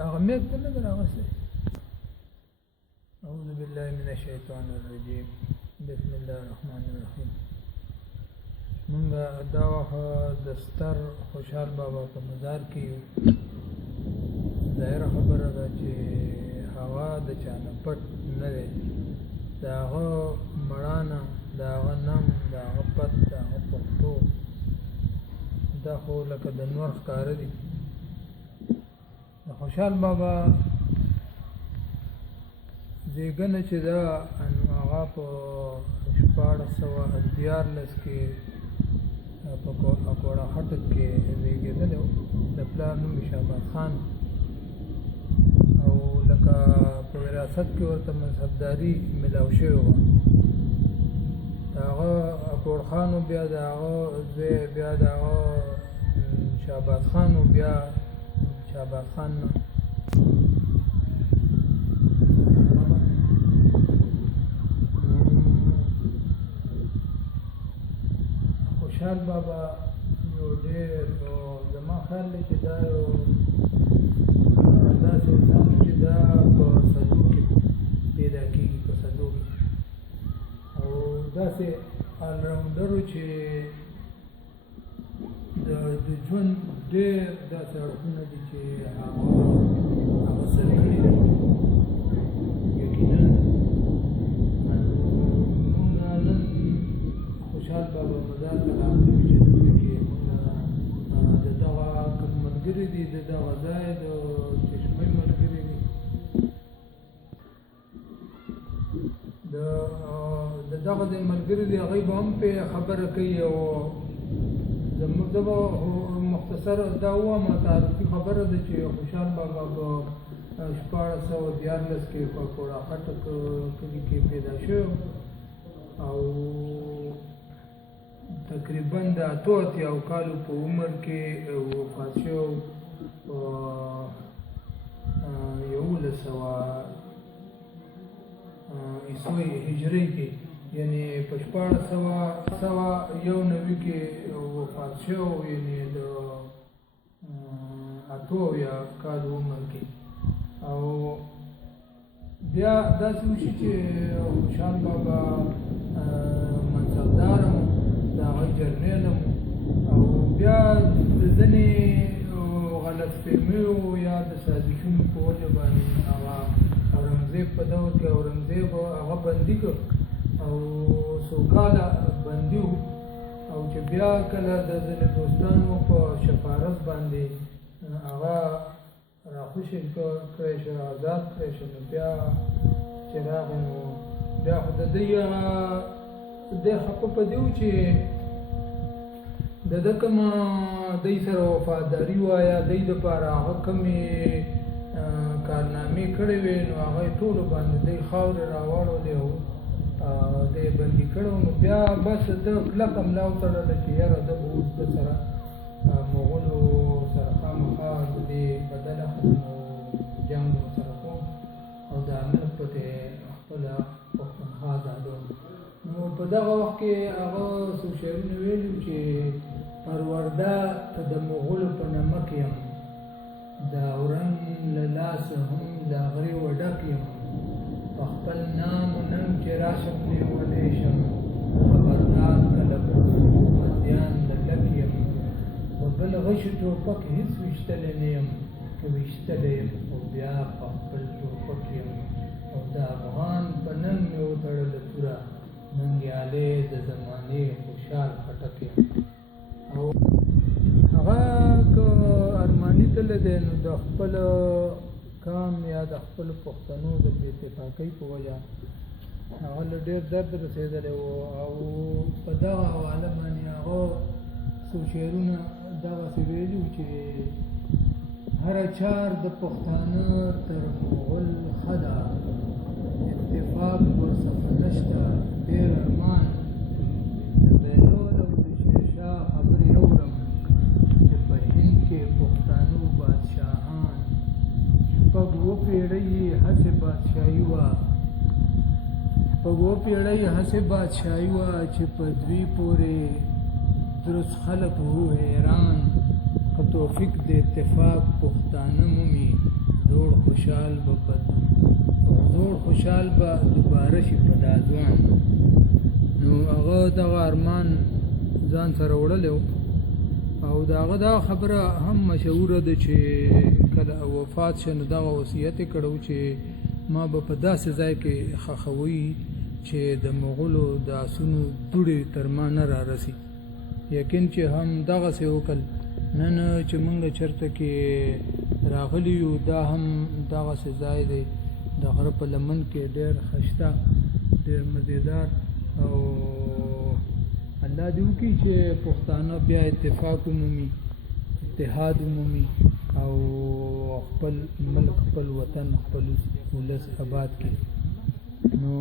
أغميت كله من أغسل. أعوذ بالله من الشيطان الرجيم. بسم الله الرحمن الرحيم. منگا داوخ دستر خوشحال بابا په مزار کې ظاهر خبره ده چې هوا د چانه پټ نه دی، د هغه مړانه، د هغه نم، د هغه پت، د هغه پښتو دا خو لکه د نور ښکاره دي. د خوشحال بابا زیږنه چې ده هغه په 1414 کې په اکوړه خټک کې زیږېدلی و. د پلار نوم شهباز خان او لکه په وراثت کې ورته منصبداري ملاو شوې وه. د هغه اکوړ خان و، بیا د هغه زوی، بیا د هغه شهباز خان و، بیا شهباز خان نه خوشحال بابا یو ډېر زما خیال دی چې دا یو داسې انسان چې دا په صدو کې پیدا کېږي، په صدو کې، او داسې آلراونډر و چې د ژوند ډېر داسې اړخونه دي چې هغه سره کړي دي. یقینا موږ نن خوشحال بابا مزار ته راغلي چې دلته کې موږ د دغه کوم ملګري دي، د دغه ځای د چشمې ملګري دي، د دغه د ملګري دي، هغوی به هم پرې خبره کوي. او زموږ زه به مختصر دا ووایم، تعارفي خبره ده چې خوشحال بابا په 1414 کې په کوړه خټک کلي کې پیدا شوی او تقریبا د 88 کالو په عمر کې وفات شوی په 1100 هجري کې، یعنی په 1491 کې وفات شوی، یعنی د 88 کالو عمر کې. او بیا داسې وشي چې خوشحال بابا منصبدار هم، د هغه جرنیل هم، او بیا د ځینې غلط فهمیو یا د سازشونو په وجه باندې هغه اورنګزیب په دور کې اورنګزیب هغه بندي کړ او څو کاله بندي و. او چې بیا کله د ځینې دوستانو په سفارش باندې هغه راخوشي کړی شو، آزاد کړی شو، نو بیا چې راغی نو بیا خو د دوی ډېر خفه په دې و چې د ده کومه دوی سره وفاداري وه یا دوی دپاره هغه کومې کارنامې کړې وې، نو هغه یې ټولو باندې دوی خاورې راواړولې او دی یې بندي کړی. نو بیا بس ده کلکه ملا وتړله چې یاره ده به اوس ده سره مغولو سره خامخا د دې بدله او جنګ ورسره کوم او د امیر پټې خپله پښتونخوا ازادوم. نو په دغه وخت کې هغه څو شعرونه ویلي چې پرورده ته د مغولو په نمک یم، د اورنګ له لاسه هم له غرې وډک یم، په خپل نام و ننګ چې راشم لیونی شم، خبردار کله به حکومتیان له لک یم، په بل غشو ټوپک هېڅ ویشتلی نه یم، که ویشتلی یم خو بیا په خپل ټوپک یم، او د افغان په ننګ مې وتړله توره، ننګیالی د زمانې خوشحال خټک یم. او هغه که ارماني تللی دی نو د خپل کام یا د خپلو پښتنو د بې اتفاقۍ په وجه هغه له ډېر درد رسېدلی و. او په دغه حواله باندې هغه څو شعرونه دغسې ویلي وو چې هره چار د پښتانه تر مغل ښه ده، اتفاق ورڅخه نشته، ډېر ارمان د بهلول او د شیرشاه خبرې اورم چې په هند کې پښتانو بادشاهان شپږ اووه پېړۍ یې هسې بادشاهي وه، شپږ اووه پېړۍ یې هسې بادشاهي وه چې په دوی پورې درست خلق وو حیران، که توفیق د اتفاق پښتانه مومي، خوشحال به زوړ خوشحال به دوباره شي په دا ځوان. نو هغه دغه ارمان ځان سره وړلی و او د هغه دا خبره هم مشهوره ده چې کله وفات شه نو دغه وصیت یې کړی و چې ما به په داسې ځای کې ښخوي چې د مغولو د آسونو دوړې تر ما نه رارسي. یقین چې هم دغسې وکړ. نن چې موږ چېرته کې راغلي یو دا هم دغسې ځای دی د غره په لمن کې ډېر ښایسته ډېر مزېدار او الله دې وکړي چې پښتانه بیا اتفاق ومومي اتحاد ومومي او خپل ملک خپل وطن خپل ولس آباد کړي. نو